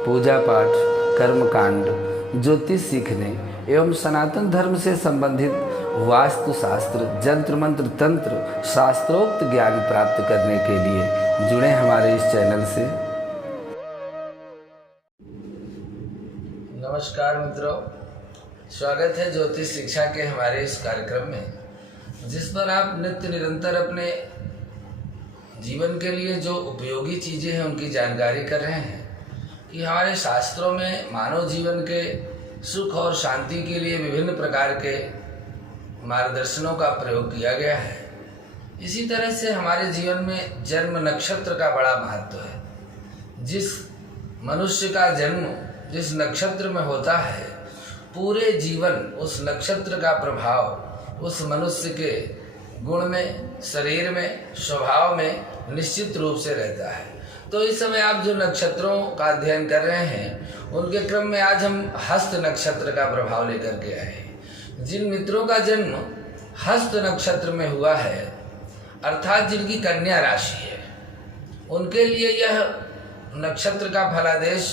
पूजा पाठ, कर्मकांड, ज्योतिष सीखने एवं सनातन धर्म से संबंधित वास्तु शास्त्र, जंत्र मंत्र, तंत्र, शास्त्रोक्त ज्ञान प्राप्त करने के लिए जुड़े हमारे इस चैनल से। नमस्कार मित्रों, स्वागत है ज्योतिष शिक्षा के हमारे इस कार्यक्रम में, जिस पर आप नित्य निरंतर अपने जीवन के लिए जो उपयोगी चीज़ें हैं उनकी जानकारी कर रहे हैं कि हमारे शास्त्रों में मानव जीवन के सुख और शांति के लिए विभिन्न प्रकार के मार्गदर्शनों का प्रयोग किया गया है। इसी तरह से हमारे जीवन में जन्म नक्षत्र का बड़ा महत्व है। जिस मनुष्य का जन्म जिस नक्षत्र में होता है, पूरे जीवन उस नक्षत्र का प्रभाव उस मनुष्य के गुण में, शरीर में, स्वभाव में निश्चित रूप से रहता है। तो इस समय आप जो नक्षत्रों का अध्ययन कर रहे हैं, उनके क्रम में आज हम हस्त नक्षत्र का प्रभाव लेकर के आए हैं। जिन मित्रों का जन्म हस्त नक्षत्र में हुआ है, अर्थात जिनकी कन्या राशि है, उनके लिए यह नक्षत्र का फलादेश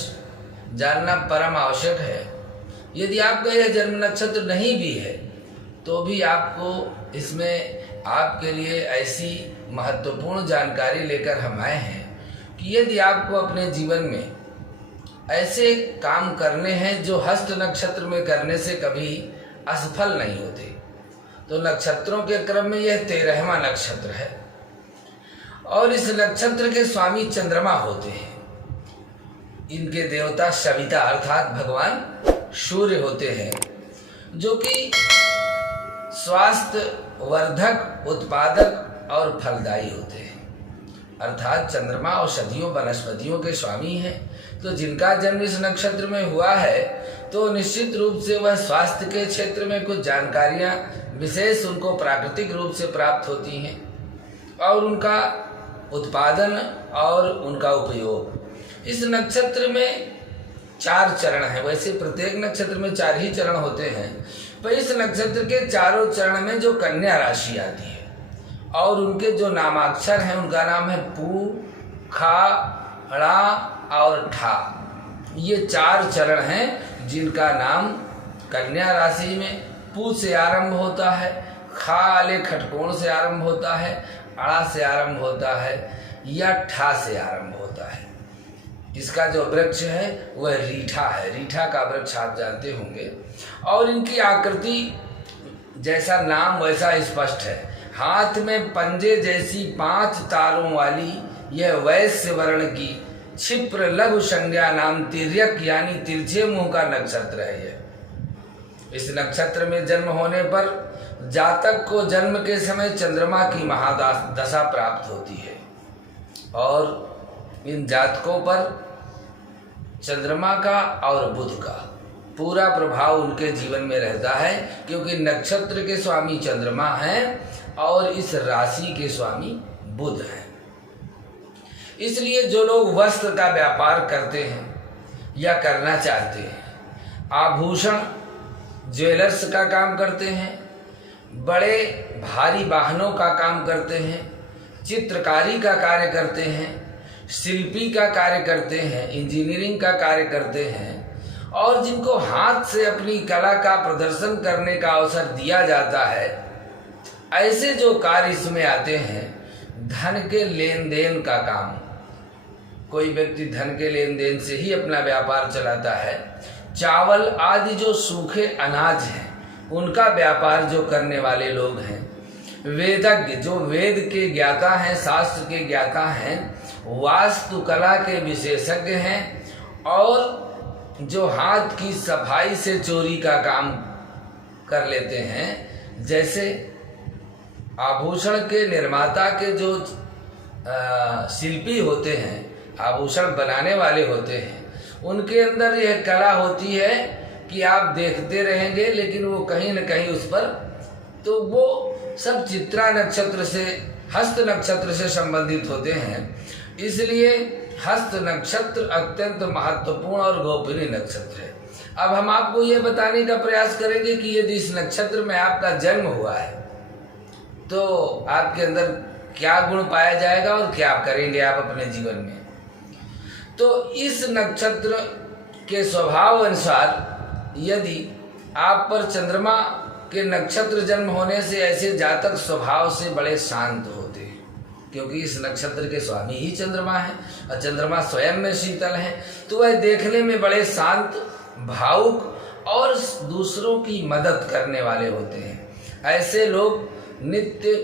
जानना परम आवश्यक है। यदि आपका यह जन्म नक्षत्र नहीं भी है तो भी आपको इसमें आपके लिए ऐसी महत्वपूर्ण जानकारी लेकर हम आए हैं कि यदि आपको अपने जीवन में ऐसे काम करने हैं जो हस्त नक्षत्र में करने से कभी असफल नहीं होते, तो नक्षत्रों के क्रम में यह 13वां नक्षत्र है और इस नक्षत्र के स्वामी चंद्रमा होते हैं। इनके देवता सविता अर्थात भगवान सूर्य होते हैं, जो कि स्वास्थ्य वर्धक, उत्पादक और फलदायी होते हैं। अर्थात चंद्रमा औषधियों वनस्पतियों के स्वामी हैं। तो जिनका जन्म इस नक्षत्र में हुआ है, तो निश्चित रूप से वह स्वास्थ्य के क्षेत्र में कुछ जानकारियां विशेष उनको प्राकृतिक रूप से प्राप्त होती हैं और उनका उत्पादन और उनका उपयोग। इस नक्षत्र में 4 चरण हैं। वैसे प्रत्येक नक्षत्र में 4 ही चरण होते हैं, पर इस नक्षत्र के चारों चरण में जो कन्या राशि आती है और उनके जो नामाक्षर हैं, उनका नाम है पू, खा, ड़ा और ठा। ये 4 चरण हैं जिनका नाम कन्या राशि में पू से आरंभ होता है, खा वाले खटकोण से आरंभ होता है, अड़ा से आरंभ होता है या ठा से आरंभ होता है। इसका जो वृक्ष है वह रीठा है। रीठा का वृक्ष आप जानते होंगे। और इनकी आकृति जैसा नाम वैसा स्पष्ट है। हाथ में पंजे जैसी 5 तारों वाली यह वैश्य वर्ण की क्षिप्र लघु संज्ञा नाम तिर्यक यानी तिरछे मुंह का नक्षत्र है यह। इस नक्षत्र में जन्म होने पर जातक को जन्म के समय चंद्रमा की महादशा प्राप्त होती है और इन जातकों पर चंद्रमा का और बुध का पूरा प्रभाव उनके जीवन में रहता है, क्योंकि नक्षत्र के स्वामी चंद्रमा हैं और इस राशि के स्वामी बुध हैं। इसलिए जो लोग वस्त्र का व्यापार करते हैं या करना चाहते हैं, आभूषण ज्वेलर्स का काम करते हैं, बड़े भारी वाहनों का काम करते हैं, चित्रकारी का कार्य करते हैं, शिल्पी का कार्य करते हैं, इंजीनियरिंग का कार्य करते हैं और जिनको हाथ से अपनी कला का प्रदर्शन करने का अवसर दिया जाता है, ऐसे जो कार्य इसमें आते हैं, धन के लेन देन का काम। कोई व्यक्ति धन के लेन देन से ही अपना व्यापार चलाता है। चावल आदि जो सूखे अनाज हैं उनका व्यापार जो करने वाले लोग हैं, वेदज्ञ जो वेद के ज्ञाता हैं, शास्त्र के ज्ञाता हैं, वास्तुकला के विशेषज्ञ हैं और जो हाथ की सफाई से चोरी का काम कर लेते हैं, जैसे आभूषण के निर्माता के जो शिल्पी होते हैं, आभूषण बनाने वाले होते हैं, उनके अंदर यह कला होती है कि आप देखते रहेंगे लेकिन वो कहीं न कहीं उस पर, तो वो सब चित्रा नक्षत्र से, हस्त नक्षत्र से संबंधित होते हैं। इसलिए हस्त नक्षत्र अत्यंत महत्वपूर्ण और गोपनीय नक्षत्र है। अब हम आपको ये बताने का प्रयास करेंगे कि यदि इस नक्षत्र में आपका जन्म हुआ है तो आपके अंदर क्या गुण पाया जाएगा और क्या करेंगे आप अपने जीवन में। तो इस नक्षत्र के स्वभाव अनुसार यदि आप पर चंद्रमा के नक्षत्र जन्म होने से ऐसे जातक स्वभाव से बड़े शांत होते हैं, क्योंकि इस नक्षत्र के स्वामी ही चंद्रमा है और चंद्रमा स्वयं में शीतल है, तो वह देखने में बड़े शांत, भावुक और दूसरों की मदद करने वाले होते हैं। ऐसे लोग नित्य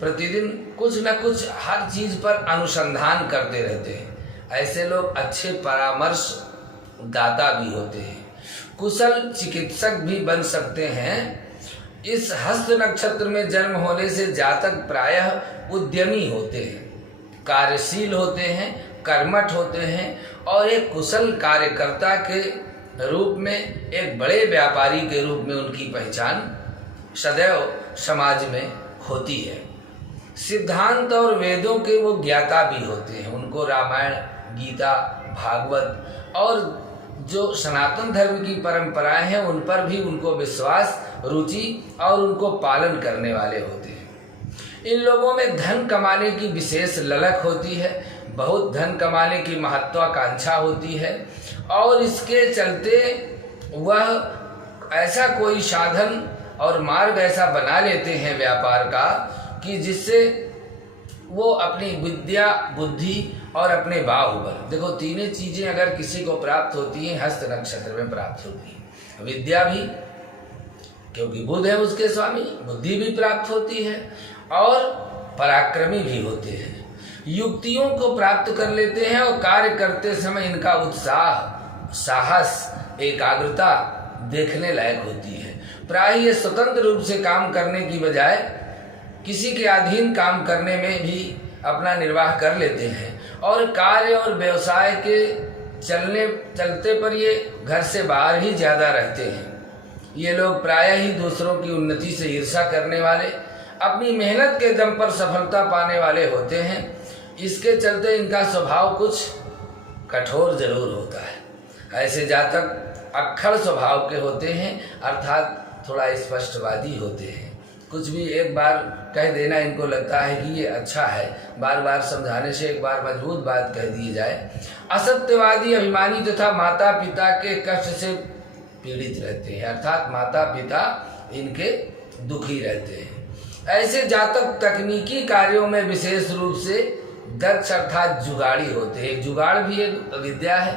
प्रतिदिन कुछ न कुछ हर चीज पर अनुसंधान करते रहते हैं। ऐसे लोग अच्छे परामर्श दाता भी होते हैं, कुशल चिकित्सक भी बन सकते हैं। इस हस्त नक्षत्र में जन्म होने से जातक प्रायः उद्यमी होते हैं, कार्यशील होते हैं, कर्मठ होते हैं और एक कुशल कार्यकर्ता के रूप में, एक बड़े व्यापारी के रूप में उनकी पहचान सदैव समाज में होती है। सिद्धांत और वेदों के वो ज्ञाता भी होते हैं। उनको रामायण, गीता, भागवत और जो सनातन धर्म की परंपराएं हैं उन पर भी उनको विश्वास, रुचि और उनको पालन करने वाले होते हैं। इन लोगों में धन कमाने की विशेष ललक होती है, बहुत धन कमाने की महत्वाकांक्षा होती है और इसके चलते वह ऐसा कोई साधन और मार्ग ऐसा बना लेते हैं व्यापार का कि जिससे वो अपनी विद्या, बुद्धि और अपने बाहुबल, देखो तीनों चीजें अगर किसी को प्राप्त होती हैं हस्त नक्षत्र में प्राप्त होती है। विद्या भी, क्योंकि बुध है उसके स्वामी, बुद्धि भी प्राप्त होती है और पराक्रमी भी होते हैं। युक्तियों को प्राप्त कर लेते हैं और कार्य करते समय इनका उत्साह, साहस, एकाग्रता देखने लायक होती है। प्राय ये स्वतंत्र रूप से काम करने की बजाय किसी के अधीन काम करने में भी अपना निर्वाह कर लेते हैं और कार्य और व्यवसाय के चलते पर ये घर से बाहर ही ज़्यादा रहते हैं। ये लोग प्रायः ही दूसरों की उन्नति से ईर्ष्या करने वाले, अपनी मेहनत के दम पर सफलता पाने वाले होते हैं। इसके चलते इनका स्वभाव कुछ कठोर जरूर होता है। ऐसे जातक अक्खड़ स्वभाव के होते हैं, अर्थात थोड़ा स्पष्टवादी होते हैं। कुछ भी एक बार कह देना इनको लगता है कि ये अच्छा है, बार बार समझाने से एक बार मजबूत बात कह दी जाए। असत्यवादी, अभिमानी तथा माता पिता के कष्ट से पीड़ित रहते हैं, अर्थात माता पिता इनके दुखी रहते हैं। ऐसे जातक तकनीकी कार्यों में विशेष रूप से दक्ष अर्थात जुगाड़ी होते हैं। जुगाड़ भी एक विद्या है।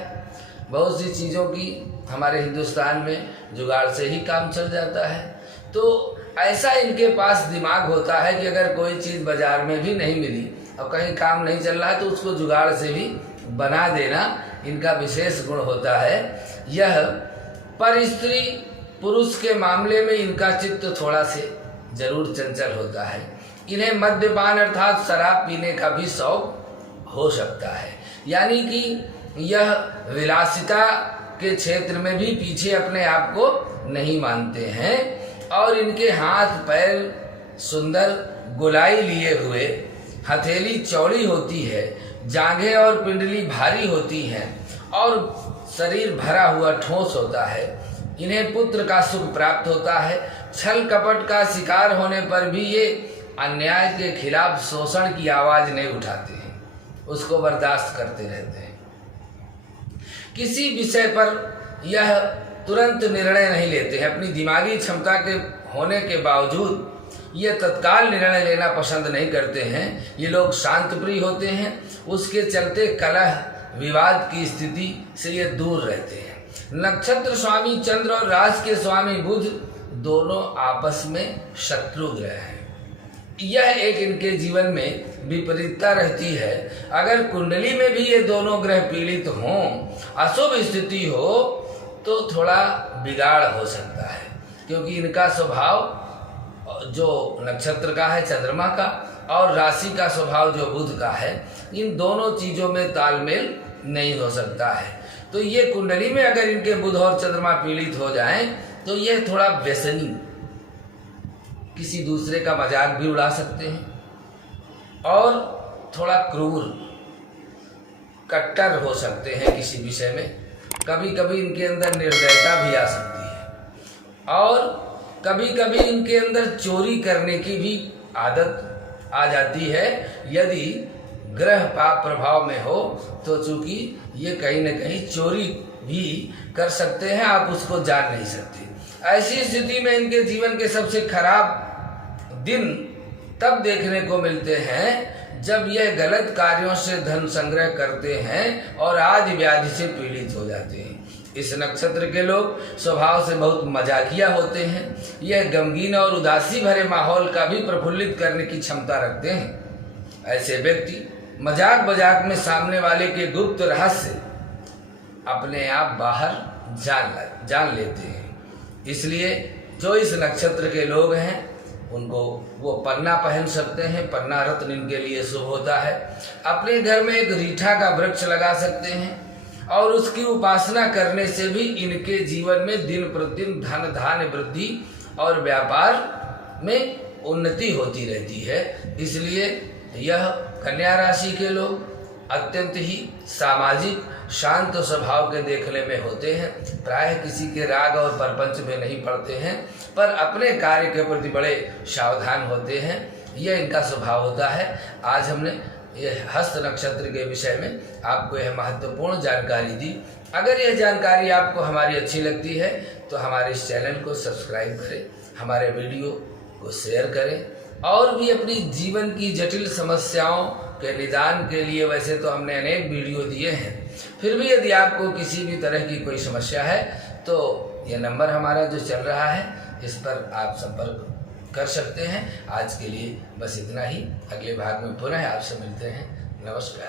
बहुत सी चीज़ों की हमारे हिंदुस्तान में जुगाड़ से ही काम चल जाता है। तो ऐसा इनके पास दिमाग होता है कि अगर कोई चीज़ बाजार में भी नहीं मिली और कहीं काम नहीं चल रहा है तो उसको जुगाड़ से भी बना देना इनका विशेष गुण होता है। यह पर स्त्री पुरुष के मामले में इनका चित्त थोड़ा से जरूर चंचल होता है। इन्हें मद्यपान अर्थात शराब पीने का भी शौक हो सकता है, यानी कि यह विलासिता के क्षेत्र में भी पीछे अपने आप को नहीं मानते हैं और इनके हाथ पैर सुंदर गोलाई लिए हुए, हथेली चौड़ी होती है, जांघें और पिंडली भारी होती हैं और शरीर भरा हुआ ठोस होता है। इन्हें पुत्र का सुख प्राप्त होता है। छल कपट का शिकार होने पर भी ये अन्याय के खिलाफ शोषण की आवाज नहीं उठाते हैं, उसको बर्दाश्त करते रहते हैं। किसी विषय पर यह तुरंत निर्णय नहीं लेते हैं। अपनी दिमागी क्षमता के होने के बावजूद ये तत्काल निर्णय लेना पसंद नहीं करते हैं। ये लोग शांतप्रिय होते हैं, उसके चलते कलह विवाद की स्थिति से ये दूर रहते हैं। नक्षत्र स्वामी चंद्र और राशि के स्वामी बुध दोनों आपस में शत्रु ग्रह हैं। यह एक इनके जीवन में विपरीतता रहती है। अगर कुंडली में भी ये दोनों ग्रह पीड़ित हों, अशुभ स्थिति हो, तो थोड़ा बिगाड़ हो सकता है, क्योंकि इनका स्वभाव जो नक्षत्र का है चंद्रमा का और राशि का स्वभाव जो बुध का है, इन दोनों चीज़ों में तालमेल नहीं हो सकता है। तो ये कुंडली में अगर इनके बुध और चंद्रमा पीड़ित हो जाएं तो ये थोड़ा व्यसनी, किसी दूसरे का मजाक भी उड़ा सकते हैं और थोड़ा क्रूर, कट्टर हो सकते हैं किसी विषय में। कभी कभी इनके अंदर निर्दयता भी आ सकती है और कभी कभी इनके अंदर चोरी करने की भी आदत आ जाती है, यदि ग्रह पाप प्रभाव में हो तो चूंकि ये कहीं न कहीं चोरी भी कर सकते हैं, आप उसको जान नहीं सकते। ऐसी स्थिति में इनके जीवन के सबसे खराब दिन तब देखने को मिलते हैं जब यह गलत कार्यों से धन संग्रह करते हैं और आदि व्याधि से पीड़ित हो जाते हैं। इस नक्षत्र के लोग स्वभाव से बहुत मजाकिया होते हैं। यह गमगीन और उदासी भरे माहौल का भी प्रफुल्लित करने की क्षमता रखते हैं। ऐसे व्यक्ति मजाक मजाक में सामने वाले के गुप्त रहस्य अपने आप बाहर जान लेते हैं। इसलिए जो इस नक्षत्र के लोग हैं उनको वो पन्ना पहन सकते हैं। पन्ना रत्न इनके लिए शुभ होता है। अपने घर में एक रीठा का वृक्ष लगा सकते हैं और उसकी उपासना करने से भी इनके जीवन में दिन प्रतिदिन धन धान्य वृद्धि और व्यापार में उन्नति होती रहती है। इसलिए यह कन्या राशि के लोग अत्यंत ही सामाजिक शांत स्वभाव के देखने में होते हैं। प्रायः किसी के राग और परपंच में नहीं पड़ते हैं, पर अपने कार्य के प्रति बड़े सावधान होते हैं। यह इनका स्वभाव होता है। आज हमने यह हस्त नक्षत्र के विषय में आपको यह महत्वपूर्ण जानकारी दी। अगर यह जानकारी आपको हमारी अच्छी लगती है तो हमारे इस चैनल को सब्सक्राइब करें, हमारे वीडियो को शेयर करें और भी अपनी जीवन की जटिल समस्याओं के निदान के लिए वैसे तो हमने अनेक वीडियो दिए हैं, फिर भी यदि आपको किसी भी तरह की कोई समस्या है तो यह नंबर हमारा जो चल रहा है इस पर आप संपर्क कर सकते हैं। आज के लिए बस इतना ही। अगले भाग में पुनः आपसे मिलते हैं। नमस्कार।